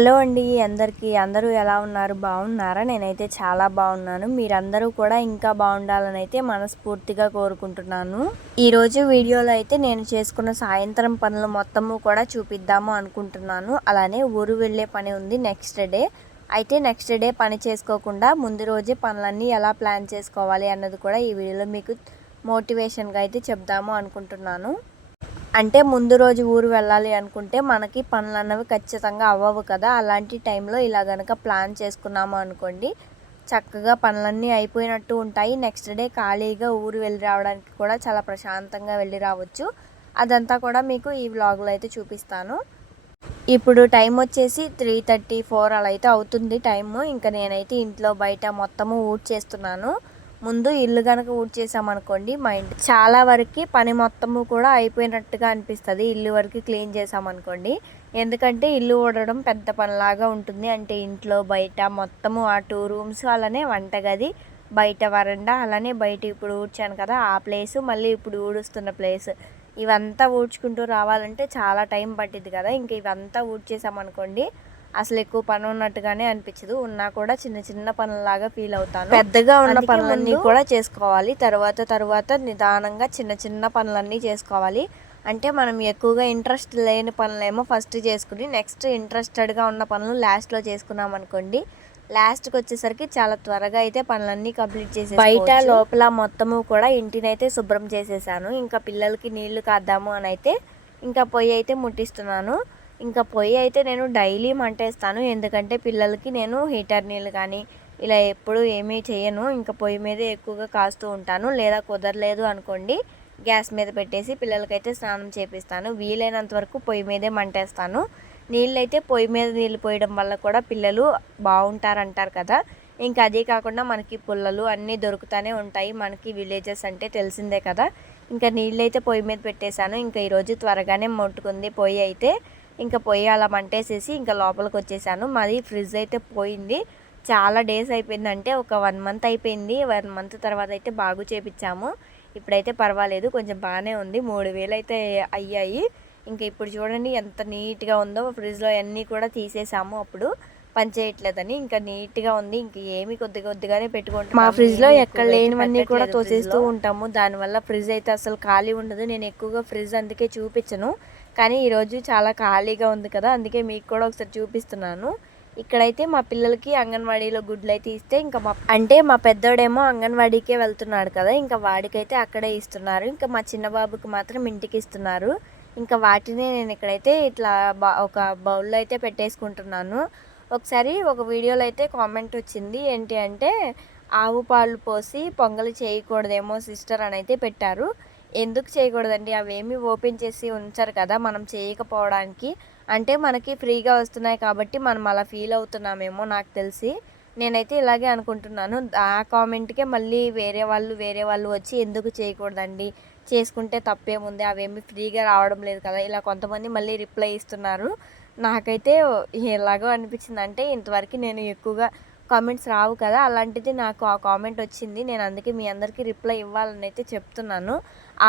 Hello అండి అందరికీ. అందరూ ఎలా ఉన్నారు? బాగున్నారా? నేనైతే చాలా బాగున్నాను. మీరందరూ కూడా ఇంకా బాగుండాలని అయితే మనస్ఫూర్తిగా కోరుకుంటున్నాను. ఈరోజు వీడియోలో అయితే నేను చేసుకున్న సాయంత్రం పనులు మొత్తము కూడా చూపిద్దాము అనుకుంటున్నాను. అలానే ఊరు వెళ్ళే పని ఉంది నెక్స్ట్ డే అయితే నెక్స్ట్ డే పని చేసుకోకుండా ముందు రోజే పనులన్నీ ఎలా ప్లాన్ చేసుకోవాలి అన్నది కూడా ఈ వీడియోలో మీకు మోటివేషన్గా అయితే చెప్దాము అనుకుంటున్నాను. అంటే ముందు రోజు ఊరు వెళ్ళాలి అనుకుంటే మనకి పనులు అన్నవి ఖచ్చితంగా అవ్వవు కదా. అలాంటి టైంలో ఇలా కనుక ప్లాన్ చేసుకున్నాము అనుకోండి చక్కగా పనులన్నీ అయిపోయినట్టు ఉంటాయి. నెక్స్ట్ డే ఖాళీగా ఊరు వెళ్ళి రావడానికి కూడా చాలా ప్రశాంతంగా వెళ్ళి రావచ్చు. అదంతా కూడా మీకు ఈ వ్లాగ్లో అయితే చూపిస్తాను. ఇప్పుడు టైం వచ్చేసి త్రీ థర్టీ ఫోర్ అలా అయితే అవుతుంది టైము. ఇంకా నేనైతే ఇంట్లో బయట మొత్తము ఊడ్ చేస్తున్నాను ముందు ఇల్లు కనుక ఊడ్చేసామనుకోండి మా ఇంటి చాలా వరకు పని మొత్తము కూడా అయిపోయినట్టుగా అనిపిస్తుంది. ఇల్లు వరకు క్లీన్ చేసామనుకోండి ఎందుకంటే ఇల్లు ఊడడం పెద్ద పనిలాగా ఉంటుంది. అంటే ఇంట్లో బయట మొత్తము ఆ టూ రూమ్స్ అలానే వంటగది బయట వరండా అలానే బయట ఇప్పుడు ఊడ్చాను కదా ఆ ప్లేస్ మళ్ళీ ఇప్పుడు ఊడుస్తున్న ప్లేస్. ఇవంతా ఊడ్చుకుంటూ రావాలంటే చాలా టైం పట్టింది కదా. ఇంక ఇవంతా ఊడ్చేసామనుకోండి అసలు ఎక్కువ పని ఉన్నట్టుగానే అనిపించదు. ఉన్నా కూడా చిన్న చిన్న పనులాగా ఫీల్ అవుతాను. పెద్దగా ఉన్న పనులన్నీ కూడా చేసుకోవాలి. తర్వాత తర్వాత నిదానంగా చిన్న చిన్న పనులన్నీ చేసుకోవాలి. అంటే మనం ఎక్కువగా ఇంట్రెస్ట్ లేని పనులేమో ఫస్ట్ చేసుకుని నెక్స్ట్ ఇంట్రెస్టెడ్గా ఉన్న పనులు లాస్ట్లో చేసుకున్నాం అనుకోండి లాస్ట్కి వచ్చేసరికి చాలా త్వరగా అయితే పనులన్నీ కంప్లీట్ చేసి బయట లోపల మొత్తము కూడా ఇంటినైతే శుభ్రం చేసేసాను. ఇంకా పిల్లలకి నీళ్ళు కాద్దాము అని అయితే ఇంకా పొయ్యి అయితే ముట్టిస్తున్నాను. ఇంకా పొయ్యి అయితే నేను డైలీ మంటేస్తాను. ఎందుకంటే పిల్లలకి నేను హీటర్ నీళ్ళు కానీ ఇలా ఎప్పుడు ఏమీ చేయను. ఇంకా పొయ్యి మీదే ఎక్కువగా కాస్తూ ఉంటాను. లేదా కుదరలేదు అనుకోండి గ్యాస్ మీద పెట్టేసి పిల్లలకైతే స్నానం చేపిస్తాను. వీలైనంత వరకు పొయ్యి మీదే మంటేస్తాను. నీళ్ళైతే పొయ్యి మీద నీళ్ళు పోయడం వల్ల కూడా పిల్లలు బాగుంటారంటారు కదా. ఇంకా అదే కాకుండా మనకి పుల్లలు అన్నీ దొరుకుతూనే ఉంటాయి. మనకి విలేజెస్ అంటే తెలిసిందే కదా. ఇంకా నీళ్ళైతే పొయ్యి మీద పెట్టేశాను. ఇంకా ఈరోజు త్వరగానే మొట్టుకుంది పొయ్యి అయితే. ఇంకా పొయ్యి అలా మంటేసేసి ఇంకా లోపలికి వచ్చేసాను మాది ఫ్రిడ్జ్ అయితే పోయింది. చాలా డేస్ అయిపోయిందంటే ఒక వన్ మంత్ అయిపోయింది. వన్ మంత్ తర్వాత అయితే బాగు చేపించాము ఇప్పుడైతే పర్వాలేదు. కొంచెం బాగానే ఉంది. మూడు వేలు అయితే అయ్యాయి. ఇంకా ఇప్పుడు చూడండి ఎంత నీట్గా ఉందో. ఫ్రిడ్జ్లో అన్నీ కూడా తీసేసాము అప్పుడు. పని చేయట్లేదని. ఇంకా నీట్గా ఉంది. ఇంక ఏమి కొద్ది కొద్దిగానే పెట్టుకుంటాం మా ఫ్రిడ్జ్లో ఎక్కడ లేనివన్నీ కూడా తోసేస్తూ ఉంటాము. దానివల్ల ఫ్రిడ్జ్ అయితే అసలు ఖాళీ ఉండదు. నేను ఎక్కువగా ఫ్రిడ్జ్ అందుకే చూపించను. కానీ ఈరోజు చాలా ఖాళీగా ఉంది కదా అందుకే మీకు కూడా ఒకసారి చూపిస్తున్నాను. ఇక్కడైతే మా పిల్లలకి అంగన్వాడీలో గుడ్లు అయితే ఇస్తే ఇంకా మా అంటే మా పెద్దోడేమో అంగన్వాడీకే వెళ్తున్నాడు కదా ఇంకా వాడికైతే అక్కడే ఇస్తున్నారు. ఇంకా మా చిన్న బాబుకి మాత్రం ఇంటికి ఇస్తున్నారు. ఇంకా వాటిని నేను ఇక్కడైతే ఇట్లా ఒక బౌల్లో అయితే పెట్టేసుకుంటున్నాను. ఒకసారి ఒక వీడియోలో అయితే కామెంట్ వచ్చింది ఏంటి అంటే ఆవు పాలు పోసి పొంగలి చేయకూడదేమో సిస్టర్ అని అయితే పెట్టారు. ఎందుకు చేయకూడదండి? అవేమి ఓపెన్ చేసి ఉంచారు కదా మనం చేయకపోవడానికి. అంటే మనకి ఫ్రీగా వస్తున్నాయి కాబట్టి మనం అలా ఫీల్ అవుతున్నామేమో నాకు తెలిసి. నేనైతే ఇలాగే అనుకుంటున్నాను. ఆ కామెంట్కే మళ్ళీ వేరే వాళ్ళు వేరే వాళ్ళు వచ్చి ఎందుకు చేయకూడదండి? చేసుకుంటే తప్పేముంది? అవేమి ఫ్రీగా రావడం లేదు కదా? ఇలా కొంతమంది మళ్ళీ రిప్లై ఇస్తున్నారు. నాకైతే ఎలాగో అనిపించింది అంటే ఇంతవరకు నేను ఎక్కువగా కామెంట్స్ రావు కదా అలాంటిది నాకు ఆ కామెంట్ వచ్చింది. నేను అందుకే మీ అందరికీ రిప్లై ఇవ్వాలని అయితే చెప్తున్నాను.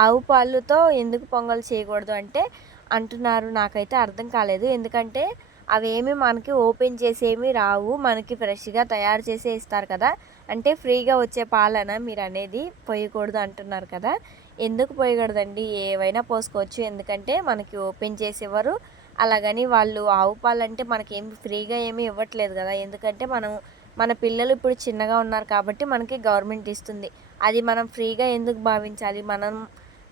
ఆవు పాలుతో ఎందుకు పొంగల్ చేయకూడదు అంటే అంటున్నారు. నాకైతే అర్థం కాలేదు. ఎందుకంటే అవేమి మనకి ఓపెన్ చేసేమి రావు. మనకి ఫ్రెష్గా తయారు చేసే ఇస్తారు కదా. అంటే ఫ్రీగా వచ్చే పాలన మీరు అనేది పోయకూడదు అంటున్నారు కదా. ఎందుకు పోయకూడదండి? ఏవైనా పోసుకోవచ్చు. ఎందుకంటే మనకి ఓపెన్ చేసి ఇవ్వరు అలాగని వాళ్ళు ఆవు పాలు అంటే మనకి ఏమి ఫ్రీగా ఏమీ ఇవ్వట్లేదు కదా. ఎందుకంటే మనం మన పిల్లలు ఇప్పుడు చిన్నగా ఉన్నారు కాబట్టి మనకి గవర్నమెంట్ ఇస్తుంది. అది మనం ఫ్రీగా ఎందుకు భావించాలి? మనం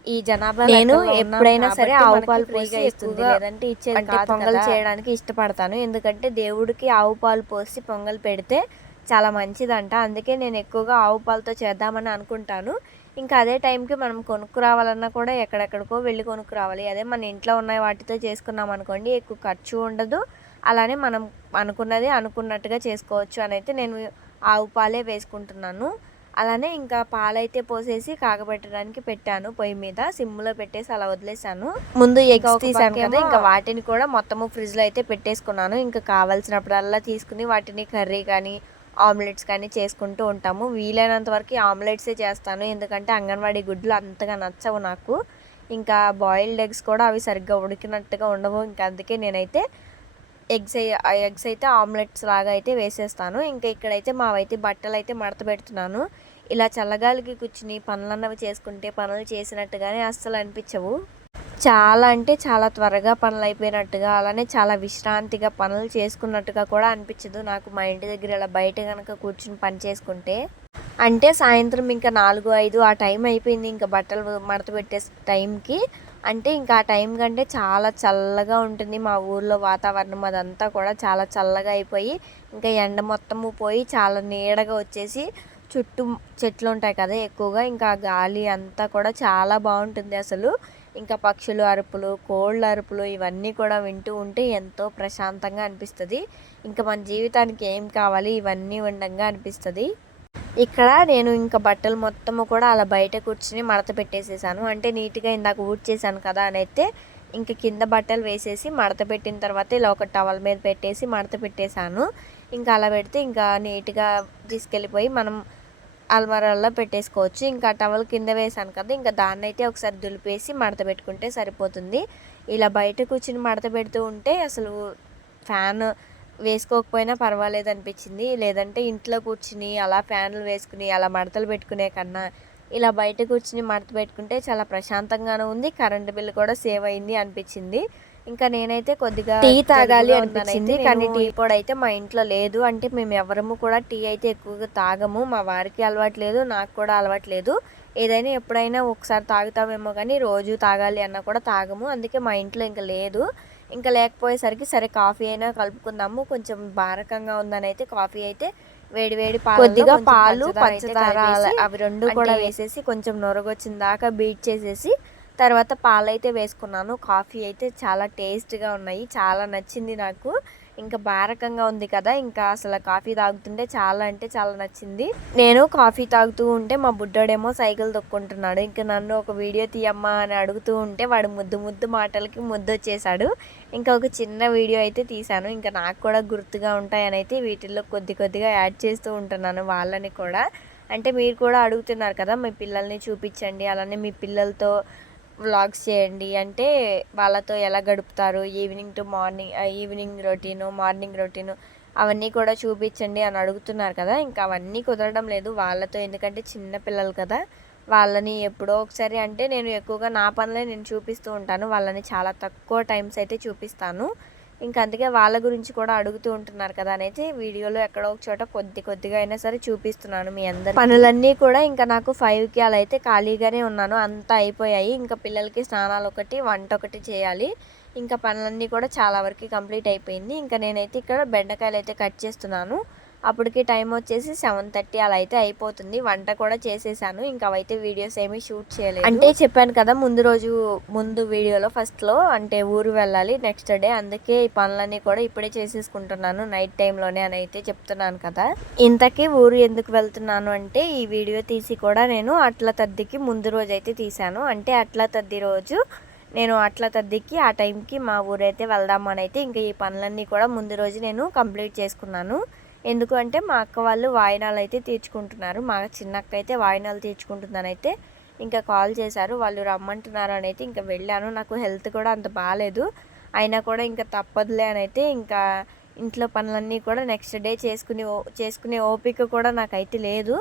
ఈ జనాభా నేను ఎప్పుడైనా సరే ఆవు పాలు ఫ్రీగా ఇస్తుంది. లేదంటే ఇచ్చేది పొంగల్ చేయడానికి ఇష్టపడతాను. ఎందుకంటే దేవుడికి ఆవు పాలు పోసి పొంగల్ పెడితే చాలా మంచిదంట. అందుకే నేను ఎక్కువగా ఆవు పాలతో చేద్దామని అనుకుంటాను. ఇంకా అదే టైంకి మనం కొనుక్కు రావాలన్నా కూడా ఎక్కడెక్కడికో వెళ్ళి కొనుక్కు రావాలి అదే మన ఇంట్లో ఉన్న వాటితో చేసుకున్నాం అనుకోండి ఎక్కువ ఖర్చు ఉండదు. అలానే మనం అనుకున్నది అనుకున్నట్టుగా చేసుకోవచ్చు అని అయితే నేను ఆవు పాలే వేసుకుంటున్నాను. అలానే ఇంకా పాలైతే పోసేసి కాగబెట్టడానికి పెట్టాను పొయ్యి మీద సిమ్లో పెట్టేసి అలా వదిలేసాను ముందు ఎగ్స్ తీసాను కదా ఇంకా వాటిని కూడా మొత్తము ఫ్రిడ్జ్లో అయితే పెట్టేసుకున్నాను. ఇంకా కావాల్సినప్పుడల్లా తీసుకుని వాటిని కర్రీ కానీ ఆమ్లెట్స్ కానీ చేసుకుంటూ ఉంటాము. వీలైనంత వరకు ఆమ్లెట్సే చేస్తాను. ఎందుకంటే అంగన్వాడీ గుడ్లు అంతగా నచ్చవు నాకు. ఇంకా బాయిల్డ్ ఎగ్స్ కూడా అవి సరిగ్గా ఉడికినట్టుగా ఉండవు. ఇంకా అందుకే నేనైతే ఎగ్స్ ఎగ్స్ అయితే ఆమ్లెట్స్ లాగా అయితే వేసేస్తాను. ఇంకా ఇక్కడైతే మావైతే బట్టలు అయితే మడత పెడుతున్నాను. ఇలా చల్లగాలికి కూర్చుని పనులన్నవి చేసుకుంటే పనులు చేసినట్టుగానే అస్సలు అనిపించవు. చాలా అంటే చాలా త్వరగా పనులు అయిపోయినట్టుగా అలానే చాలా విశ్రాంతిగా పనులు చేసుకున్నట్టుగా కూడా అనిపించదు నాకు మా ఇంటి దగ్గర ఇలా బయట కనుక కూర్చుని పని చేసుకుంటే. అంటే సాయంత్రం ఇంకా నాలుగు ఐదు ఆ టైం అయిపోయింది ఇంకా బట్టలు మడత పెట్టే టైంకి. అంటే ఇంకా ఆ టైం కంటే చాలా చల్లగా ఉంటుంది మా ఊర్లో వాతావరణం అదంతా కూడా చాలా చల్లగా అయిపోయి ఇంకా ఎండ మొత్తము పోయి చాలా నీడగా వచ్చేసి చుట్టూ చెట్లు ఉంటాయి కదా ఎక్కువగా ఇంకా గాలి అంతా కూడా చాలా బాగుంటుంది అసలు. ఇంకా పక్షులు అరుపులు కోళ్ళ అరుపులు ఇవన్నీ కూడా వింటూ ఉంటే ఎంతో ప్రశాంతంగా అనిపిస్తుంది. ఇంకా మన జీవితానికి ఏం కావాలి ఇవన్నీ ఉండగా అనిపిస్తుంది. ఇక్కడ నేను ఇంకా బట్టలు మొత్తము కూడా అలా బయట కూర్చుని మడత పెట్టేసేసాను. అంటే నీట్గా ఇందాక ఊడ్చేసాను కదా అని అయితే ఇంక కింద బట్టలు వేసేసి మడత పెట్టిన తర్వాత ఇలా ఒక టవల్ మీద పెట్టేసి మడత పెట్టేశాను ఇంకా అలా పెడితే ఇంకా నీట్గా తీసుకెళ్ళిపోయి మనం అల్మారాల్లో పెట్టేసుకోవచ్చు. ఇంకా టవల్ కింద వేసాను కదా ఇంకా దాన్ని అయితే ఒకసారి దులిపేసి మడత పెట్టుకుంటే సరిపోతుంది. ఇలా బయట కూర్చుని మడత పెడుతూ ఉంటే అసలు ఫ్యాన్ వేసుకోకపోయినా పర్వాలేదు అనిపించింది. లేదంటే ఇంట్లో కూర్చుని అలా ఫ్యాన్లు వేసుకుని అలా మడతలు పెట్టుకునే కన్నా ఇలా బయట కూర్చుని మడత పెట్టుకుంటే చాలా ప్రశాంతంగానే ఉంది. కరెంటు బిల్లు కూడా సేవ్ అయింది అనిపించింది. ఇంకా నేనైతే కొద్దిగా టీ తాగాలి అనిపించింది. కానీ టీ పొడి అయితే మా ఇంట్లో లేదు. అంటే మేము ఎవరము కూడా టీ అయితే ఎక్కువగా తాగము. మా వారికి అలవాటు లేదు నాకు కూడా అలవాటు లేదు. ఏదైనా ఎప్పుడైనా ఒకసారి తాగుతామేమో కానీ రోజు తాగాలి అన్న కూడా తాగము. అందుకే మా ఇంట్లో ఇంకా లేదు. ఇంకా లేకపోయేసరికి సరే కాఫీ అయినా కలుపుకుందాము. కొంచెం బారకంగా ఉందని అయితే కాఫీ అయితే వేడి వేడి పాలు కొద్దిగా పాలు పంచదార అవి రెండు కూడా వేసేసి కొంచెం నొరగొచ్చిన దాకా బీట్ చేసేసి తర్వాత పాలు అయితే వేసుకున్నాను. కాఫీ అయితే చాలా టేస్ట్గా ఉన్నాయి. చాలా నచ్చింది నాకు. ఇంకా బారకంగా ఉంది కదా ఇంకా అసలు కాఫీ తాగుతుంటే చాలా అంటే చాలా నచ్చింది. నేను కాఫీ తాగుతూ ఉంటే మా బుడ్డోడేమో సైకిల్ తొక్కుంటున్నాడు. ఇంకా నన్ను ఒక వీడియో తీయమ్మా అని అడుగుతూ ఉంటే వాడు ముద్దు ముద్దు మాటలకి ముద్దు వచ్చేసాడు. ఇంకా ఒక చిన్న వీడియో అయితే తీశాను. ఇంకా నాకు కూడా గుర్తుగా ఉంటాయని అయితే వీటిల్లో కొద్ది కొద్దిగా యాడ్ చేస్తూ ఉంటున్నాను వాళ్ళని కూడా. అంటే మీరు కూడా అడుగుతున్నారు కదా మీ పిల్లల్ని చూపించండి అలానే మీ పిల్లలతో వ్లాగ్స్ చేయండి. అంటే వాళ్ళతో ఎలా గడుపుతారు? Evening to morning evening routine morning routine అవన్నీ కూడా చూపించండి అని అడుగుతున్నారు కదా. ఇంకా అవన్నీ కుదరడం లేదు. వాళ్ళతో ఎందుకంటే చిన్న పిల్లలు కదా. వాళ్ళని ఎప్పుడో ఒకసారి అంటే నేను ఎక్కువగా నా పనులే నేను చూపిస్తూ ఉంటాను. వాళ్ళని చాలా తక్కువ టైమ్స్ అయితే చూపిస్తాను. ఇంకా అందుకే వాళ్ళ గురించి కూడా అడుగుతూ ఉంటున్నారు కదా అనేది వీడియోలో ఎక్కడో ఒక చోట కొద్ది కొద్దిగా అయినా సరే చూపిస్తున్నాను మీ అందరు పనులన్నీ కూడా ఇంకా నాకు ఫైవ్కి అలా అయితే ఖాళీగానే ఉన్నాను. అంతా అయిపోయాయి. ఇంకా పిల్లలకి స్నానాలు ఒకటి వంట ఒకటి చేయాలి. ఇంకా పనులన్నీ కూడా చాలా వరకు కంప్లీట్ అయిపోయింది. ఇంకా నేనైతే ఇక్కడ బెండకాయలు అయితే కట్ చేస్తున్నాను. అప్పటికి టైం వచ్చేసి సెవెన్ థర్టీ అలా అయితే అయిపోతుంది. వంట కూడా చేసేసాను. ఇంకా అవైతే వీడియోస్ ఏమీ షూట్ చేయలేదు. అంటే చెప్పాను కదా ముందు రోజు ముందు వీడియోలో ఫస్ట్లో అంటే ఊరు వెళ్ళాలి నెక్స్ట్ డే అందుకే ఈ పనులన్నీ కూడా ఇప్పుడే చేసేసుకుంటున్నాను నైట్ టైంలోనే అని అయితే చెప్తున్నాను కదా. ఇంతకీ ఊరు ఎందుకు వెళ్తున్నాను అంటే ఈ వీడియో తీసి కూడా నేను అట్ల తద్దికి ముందు రోజు అయితే తీశాను. అంటే అట్ల తద్ది రోజు నేను అట్ల తద్దికి ఆ టైంకి మా ఊరైతే వెళ్దామని అయితే ఇంకా ఈ పనులన్నీ కూడా ముందు రోజు నేను కంప్లీట్ చేసుకున్నాను. ఎందుకంటే మా అక్క వాళ్ళు వాయినాలు అయితే తీర్చుకుంటున్నారు. మా చిన్నక్క అయితే వాయినాలు తీర్చుకుంటుందని అయితే ఇంకా కాల్ చేశారు. వాళ్ళు రమ్మంటున్నారు అని అయితే ఇంకా వెళ్ళాను. నాకు హెల్త్ కూడా అంత బాగాలేదు అయినా కూడా ఇంకా తప్పదులే అని అయితే ఇంకా ఇంట్లో పనులన్నీ కూడా నెక్స్ట్ డే చేసుకుని చేసుకునే ఓపిక కూడా నాకైతే లేదు.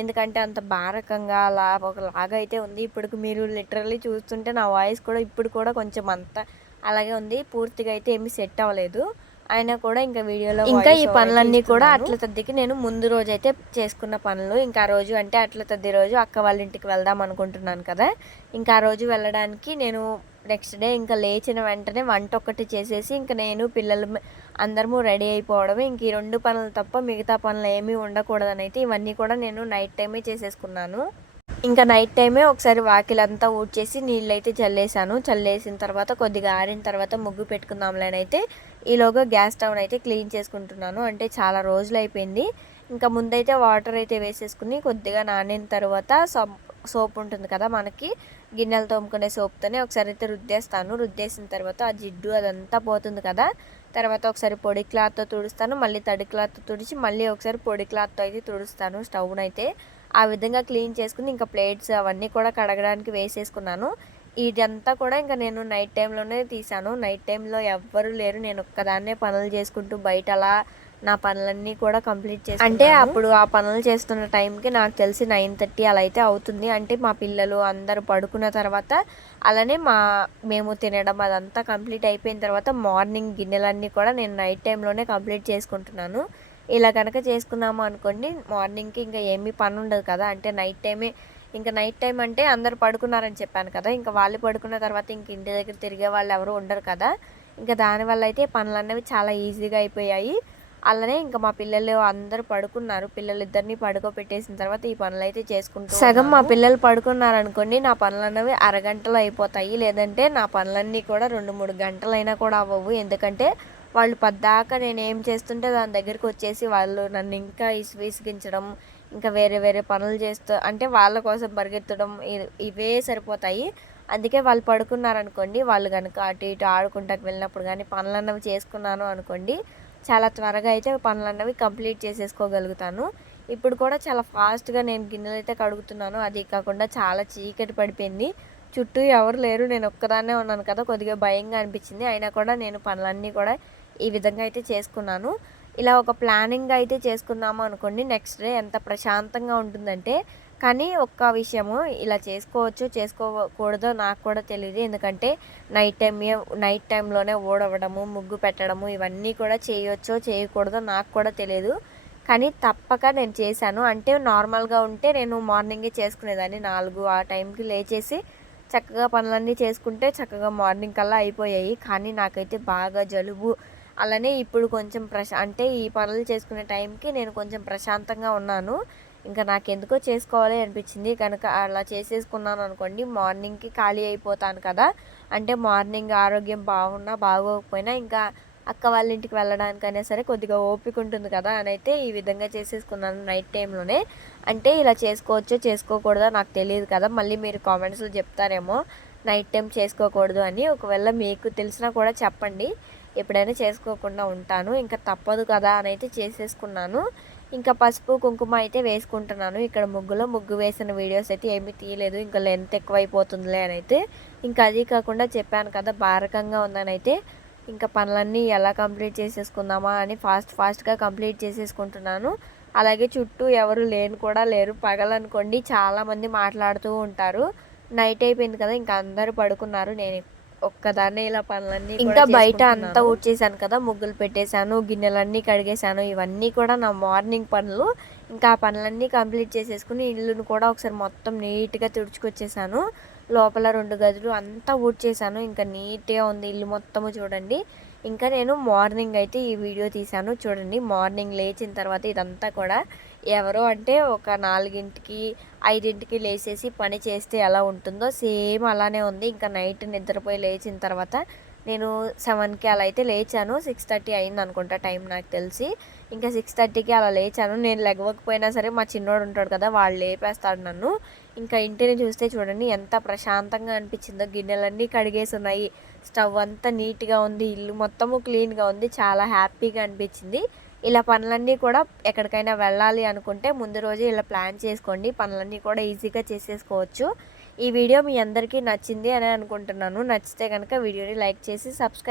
ఎందుకంటే అంత భారకంగా అలా ఒకలాగా అయితే ఉంది. ఇప్పుడు మీరు లిటరల్లీ చూస్తుంటే నా వాయిస్ కూడా ఇప్పుడు కూడా కొంచెం అంత అలాగే ఉంది. పూర్తిగా అయితే ఏమీ సెట్ అవ్వలేదు. అయినా కూడా ఇంకా వీడియోలో ఇంకా ఈ పనులన్నీ కూడా అట్ల తద్దికి నేను ముందు రోజు అయితే చేసుకున్న పనులు. ఇంకా రోజు అంటే అట్ల తద్ది రోజు అక్క వాళ్ళ ఇంటికి వెళ్దాం అనుకుంటున్నాను కదా. ఇంకా ఆ రోజు వెళ్ళడానికి నేను నెక్స్ట్ డే ఇంకా లేచిన వెంటనే వంట ఒక్కటి చేసేసి ఇంకా నేను పిల్లలు అందరము రెడీ అయిపోవడమే. ఇంక ఈ రెండు పనులు తప్ప మిగతా పనులు ఏమీ ఉండకూడదని అయితే ఇవన్నీ కూడా నేను నైట్ టైమే చేసేసుకున్నాను. ఇంకా నైట్ టైమే ఒకసారి వాకిలంతా ఊడ్చేసి నీళ్ళు అయితే చల్లేసాను. చల్లేసిన తర్వాత కొద్దిగా ఆరిన తర్వాత ముగ్గు పెట్టుకుందాంలేని అయితే ఈలోగా గ్యాస్ స్టవ్ అయితే క్లీన్ చేసుకుంటున్నాను. అంటే చాలా రోజులు అయిపోయింది ఇంకా ముందైతే వాటర్ అయితే వేసేసుకుని కొద్దిగా నానిన తర్వాత సోప్ ఉంటుంది కదా మనకి గిన్నెలు తోముకునే సోప్తోనే ఒకసారి అయితే రుద్దేస్తాను. రుద్దేసిన తర్వాత ఆ జిడ్డు అదంతా పోతుంది కదా తర్వాత ఒకసారి పొడి క్లాత్తో తుడుస్తాను. మళ్ళీ తడి క్లాత్తో తుడిచి మళ్ళీ ఒకసారి పొడి క్లాత్తో అయితే తుడుస్తాను స్టవ్నైతే. అయితే ఆ విధంగా క్లీన్ చేసుకుని ఇంకా ప్లేట్స్ అవన్నీ కూడా కడగడానికి వేసేసుకున్నాను. ఇదంతా కూడా ఇంకా నేను నైట్ టైంలోనే తీసాను నైట్ టైంలో ఎవ్వరు లేరు. నేను ఒక్కదాన్నే పనులు చేసుకుంటూ బయట అలా నా పనులన్నీ కూడా కంప్లీట్ చేసి అంటే అప్పుడు ఆ పనులు చేస్తున్న టైంకి నాకు తెలిసి నైన్ థర్టీ అలా అయితే అవుతుంది. అంటే మా పిల్లలు అందరూ పడుకున్న తర్వాత అలానే మా మేము తినడం అదంతా కంప్లీట్ అయిపోయిన తర్వాత మార్నింగ్ గిన్నెలన్నీ కూడా నేను నైట్ టైంలోనే కంప్లీట్ చేసుకుంటున్నాను. ఇలా కనుక చేసుకున్నాము అనుకోండి మార్నింగ్కి ఇంకా ఏమీ పని ఉండదు కదా. అంటే నైట్ టైమే ఇంకా నైట్ టైం అంటే అందరు పడుకున్నారని చెప్పాను కదా. ఇంకా వాళ్ళు పడుకున్న తర్వాత ఇంక ఇంటి దగ్గర తిరిగే వాళ్ళు ఎవరు ఉండరు కదా. ఇంకా దానివల్ల అయితే పనులు అనేవి చాలా ఈజీగా అయిపోయాయి. అలానే ఇంకా మా పిల్లలు అందరూ పడుకున్నారు. పిల్లలు ఇద్దరిని పడుకోబెట్టేసిన తర్వాత ఈ పనులు అయితే చేసుకుంటూ సగం మా పిల్లలు పడుకున్నారు అనుకోండి నా పనులు అనేవి అరగంటలో అయిపోతాయి. లేదంటే నా పనులన్నీ కూడా రెండు మూడు గంటలైనా కూడా అవ్వవు. ఎందుకంటే వాళ్ళు పద్దాక నేను ఏం చేస్తుంటే దాని దగ్గరికి వచ్చేసి వాళ్ళు నన్ను ఇంకా ఇసు విసిగించడం ఇంకా వేరే వేరే పనులు చేస్తూ అంటే వాళ్ళ కోసం పరిగెత్తడం ఇవే సరిపోతాయి. అందుకే వాళ్ళు పడుకున్నారనుకోండి వాళ్ళు కనుక అటు ఇటు ఆడుకుంటాకి వెళ్ళినప్పుడు కానీ పనులు అన్నవి చేసుకున్నాను అనుకోండి చాలా త్వరగా అయితే పనులు అన్నవి కంప్లీట్ చేసేసుకోగలుగుతాను. ఇప్పుడు కూడా చాలా ఫాస్ట్గా నేను గిన్నెలు అయితే కడుగుతున్నాను. అది కాకుండా చాలా చీకటి పడిపోయింది. చుట్టూ ఎవరు లేరు. నేను ఒక్కదాన్నే ఉన్నాను కదా కొద్దిగా భయంగా అనిపించింది. అయినా కూడా నేను పనులన్నీ కూడా ఈ విధంగా అయితే చేసుకున్నాను. ఇలా ఒక ప్లానింగ్ అయితే చేసుకున్నాము అనుకోండి నెక్స్ట్ డే ఎంత ప్రశాంతంగా ఉంటుందంటే కానీ ఒక్క విషయము ఇలా చేసుకోవచ్చు చేసుకోకూడదో నాకు కూడా తెలియదు ఎందుకంటే నైట్ టైం నైట్ టైంలోనే ఓడవడము ముగ్గు పెట్టడము ఇవన్నీ కూడా చేయొచ్చో చేయకూడదో నాకు కూడా తెలియదు కానీ తప్పక నేను చేశాను. అంటే నార్మల్గా ఉంటే నేను మార్నింగే చేసుకునేదాన్ని. నాలుగు ఆ టైంకి లేచేసి చక్కగా పనులన్నీ చేసుకుంటే చక్కగా మార్నింగ్ కల్లా అయిపోయాయి. కానీ నాకైతే బాగా జలుబు అలానే ఇప్పుడు కొంచెం ప్రశా అంటే ఈ పనులు చేసుకునే టైంకి నేను కొంచెం ప్రశాంతంగా ఉన్నాను. ఇంకా నాకు ఎందుకో చేసుకోవాలి అనిపించింది. కనుక అలా చేసేసుకున్నాను అనుకోండి మార్నింగ్కి ఖాళీ అయిపోతాను కదా. అంటే మార్నింగ్ ఆరోగ్యం బాగున్నా బాగోకపోయినా ఇంకా అక్క వాళ్ళ ఇంటికి వెళ్ళడానికైనా సరే కొద్దిగా ఓపిక ఉంటుంది కదా అని అయితే ఈ విధంగా చేసేసుకున్నాను నైట్ టైంలోనే. అంటే ఇలా చేసుకోవచ్చో చేసుకోకూడదో నాకు తెలియదు కదా. మళ్ళీ మీరు కామెంట్స్లో చెప్తారేమో నైట్ టైం చేసుకోకూడదు అని. ఒకవేళ మీకు తెలిసినా కూడా చెప్పండి. ఎప్పుడైనా చేసుకోకుండా ఉంటాను. ఇంకా తప్పదు కదా అని అయితే చేసేసుకున్నాను. ఇంకా పసుపు కుంకుమ అయితే వేసుకుంటున్నాను. ఇక్కడ ముగ్గులో ముగ్గు వేసిన వీడియోస్ అయితే ఏమీ తీయలేదు. ఇంకా లెంత్ ఎక్కువైపోతుందిలే అని అయితే ఇంకా అది కాకుండా చెప్పాను కదా బారకంగా ఉందని అయితే ఇంకా పనులన్నీ ఎలా కంప్లీట్ చేసేసుకుందామా అని ఫాస్ట్ ఫాస్ట్గా కంప్లీట్ చేసేసుకుంటున్నాను. అలాగే చుట్టూ ఎవరు లేని కూడా లేరు. పగలనుకోండి చాలామంది మాట్లాడుతూ ఉంటారు. నైట్ అయిపోయింది కదా ఇంకా అందరూ పడుకున్నారు. నేను ఒక్కదాన్నే ఇలా పనులన్నీ ఇంకా బయట అంతా ఊడ్చేసాను కదా ముగ్గులు పెట్టేశాను గిన్నెలన్నీ కడిగేశాను ఇవన్నీ కూడా నా మార్నింగ్ పనులు. ఇంకా ఆ పనులన్నీ కంప్లీట్ చేసేసుకుని ఇల్లును కూడా ఒకసారి మొత్తం నీట్గా తుడుచుకొచ్చేసాను లోపల రెండు గదులు అంతా ఊడ్చేసాను ఇంకా నీట్గా ఉంది ఇల్లు మొత్తము చూడండి. ఇంకా నేను మార్నింగ్ అయితే ఈ వీడియో తీశాను. చూడండి మార్నింగ్ లేచిన తర్వాత ఇదంతా కూడా ఎవరో అంటే ఒక నాలుగింటికి ఐదింటికి లేచేసి పని చేస్తే ఎలా ఉంటుందో సేమ్ అలానే ఉంది. ఇంకా నైట్ నిద్రపోయి లేచిన తర్వాత నేను సెవెన్కి అలా అయితే లేచాను. సిక్స్ థర్టీ అయింది అనుకుంటా టైం నాకు తెలిసి. ఇంకా సిక్స్ థర్టీకి అలా లేచాను. నేను లెగవకపోయినా సరే మా చిన్నోడు ఉంటాడు కదా వాళ్ళు లేపేస్తాడు నన్ను. ఇంకా ఇంటిని చూస్తే చూడండి ఎంత ప్రశాంతంగా అనిపించిందో. గిన్నెలన్నీ కడిగేసి ఉన్నాయి స్టవ్ అంతా నీట్గా ఉంది. ఇల్లు మొత్తము క్లీన్గా ఉంది. చాలా హ్యాపీగా అనిపించింది. ఇలా పనులన్నీ కూడా ఎక్కడికైనా వెళ్ళాలి అనుకుంటే ముందు రోజు ఇలా ప్లాన్ చేసుకోండి. పనులన్నీ కూడా ఈజీగా చేసేసుకోవచ్చు. ఈ వీడియో మీ అందరికీ నచ్చింది అని అనుకుంటున్నాను. నచ్చితే కనుక వీడియోని లైక్ చేసి సబ్స్క్రైబ్